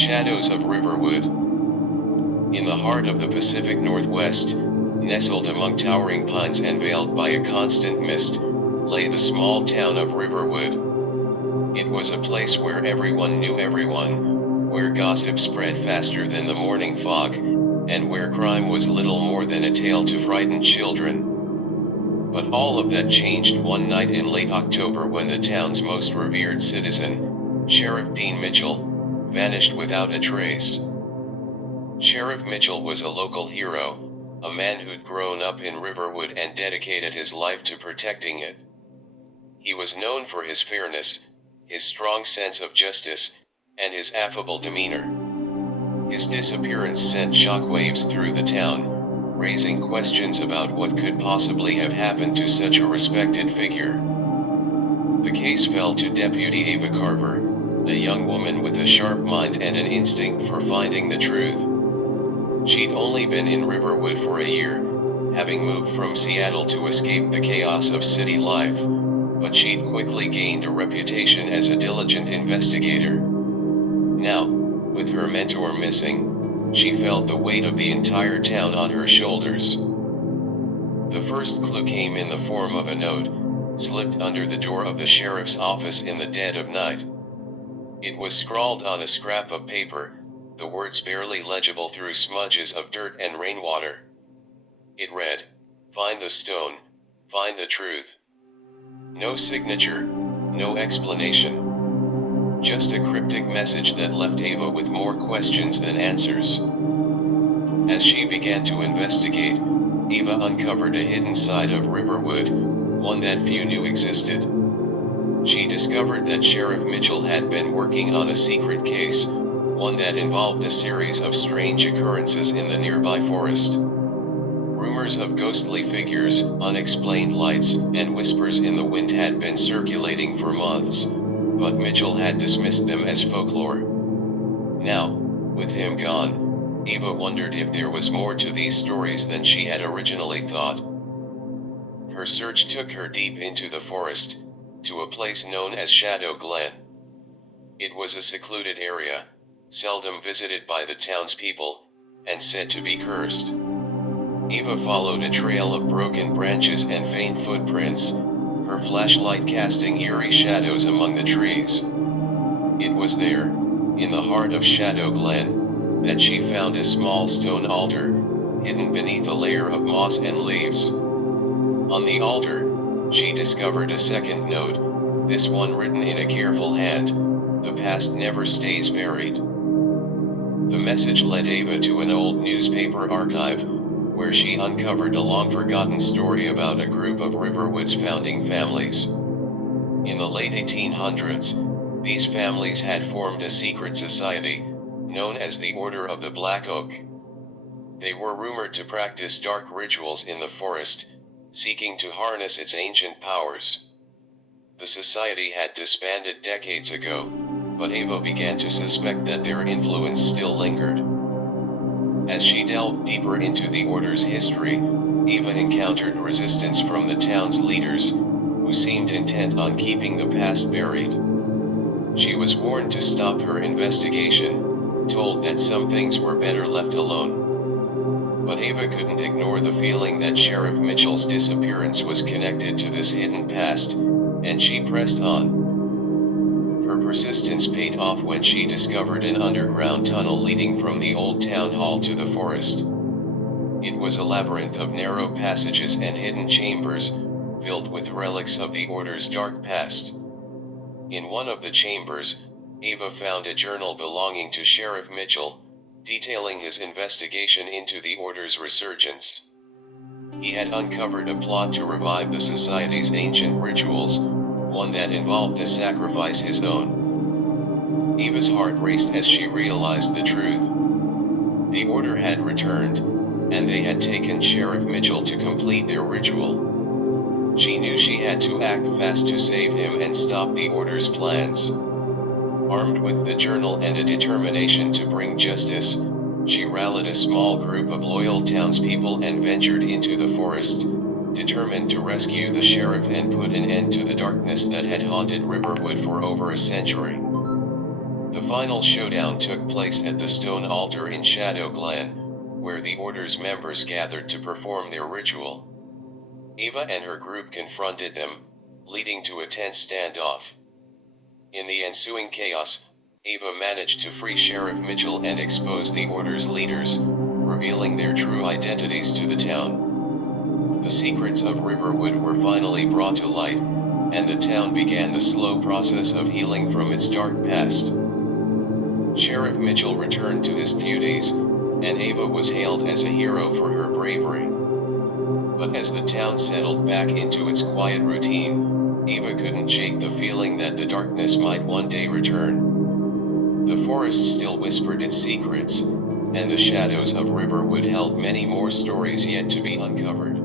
Shadows of Riverwood. In the heart of the Pacific Northwest, nestled among towering pines and veiled by a constant mist, lay the small town of Riverwood. It was a place where everyone knew everyone, where gossip spread faster than the morning fog, and where crime was little more than a tale to frighten children. But all of that changed one night in late October when the town's most revered citizen, Sheriff Dean Mitchell, vanished without a trace. Sheriff Mitchell was a local hero, a man who'd grown up in Riverwood and dedicated his life to protecting it. He was known for his fairness, his strong sense of justice, and his affable demeanor. His disappearance sent shockwaves through the town, raising questions about what could possibly have happened to such a respected figure. The case fell to Deputy Ava Carver, a young woman with a sharp mind and an instinct for finding the truth. She'd only been in Riverwood for a year, having moved from Seattle to escape the chaos of city life, but she'd quickly gained a reputation as a diligent investigator. Now, with her mentor missing, she felt the weight of the entire town on her shoulders. The first clue came in the form of a note, slipped under the door of the sheriff's office in the dead of night. It was scrawled on a scrap of paper, the words barely legible through smudges of dirt and rainwater. It read, "Find the stone, find the truth." No signature, no explanation. Just a cryptic message that left Ava with more questions than answers. As she began to investigate, Ava uncovered a hidden side of Riverwood, one that few knew existed. She discovered that Sheriff Mitchell had been working on a secret case, one that involved a series of strange occurrences in the nearby forest. Rumors of ghostly figures, unexplained lights, and whispers in the wind had been circulating for months, but Mitchell had dismissed them as folklore. Now, with him gone, Ava wondered if there was more to these stories than she had originally thought. Her search took her deep into the forest, to a place known as Shadow Glen. It was a secluded area, seldom visited by the townspeople, and said to be cursed. Ava followed a trail of broken branches and faint footprints, her flashlight casting eerie shadows among the trees. It was there, in the heart of Shadow Glen, that she found a small stone altar, hidden beneath a layer of moss and leaves. On the altar, she discovered a second note, this one written in a careful hand, "The past never stays buried." The message led Ava to an old newspaper archive, where she uncovered a long-forgotten story about a group of Riverwood's founding families. In the late 1800s, these families had formed a secret society, known as the Order of the Black Oak. They were rumored to practice dark rituals in the forest, seeking to harness its ancient powers. The society had disbanded decades ago, but Ava began to suspect that their influence still lingered. As she delved deeper into the order's history, Ava encountered resistance from the town's leaders, who seemed intent on keeping the past buried. She was warned to stop her investigation, told that some things were better left alone. But Ava couldn't ignore the feeling that Sheriff Mitchell's disappearance was connected to this hidden past, and she pressed on. Her persistence paid off when she discovered an underground tunnel leading from the old town hall to the forest. It was a labyrinth of narrow passages and hidden chambers, filled with relics of the Order's dark past. In one of the chambers, Ava found a journal belonging to Sheriff Mitchell, detailing his investigation into the Order's resurgence. He had uncovered a plot to revive the society's ancient rituals, one that involved a sacrifice his own. Ava's heart raced as she realized the truth. The Order had returned, and they had taken Sheriff Mitchell to complete their ritual. She knew she had to act fast to save him and stop the Order's plans. Armed with the journal and a determination to bring justice, she rallied a small group of loyal townspeople and ventured into the forest, determined to rescue the sheriff and put an end to the darkness that had haunted Riverwood for over a century. The final showdown took place at the stone altar in Shadow Glen, where the Order's members gathered to perform their ritual. Ava and her group confronted them, leading to a tense standoff. In the ensuing chaos, Ava managed to free Sheriff Mitchell and expose the Order's leaders, revealing their true identities to the town. The secrets of Riverwood were finally brought to light, and the town began the slow process of healing from its dark past. Sheriff Mitchell returned to his duties, and Ava was hailed as a hero for her bravery. But as the town settled back into its quiet routine, Ava couldn't shake the feeling that the darkness might one day return. The forest still whispered its secrets, and the shadows of Riverwood held many more stories yet to be uncovered.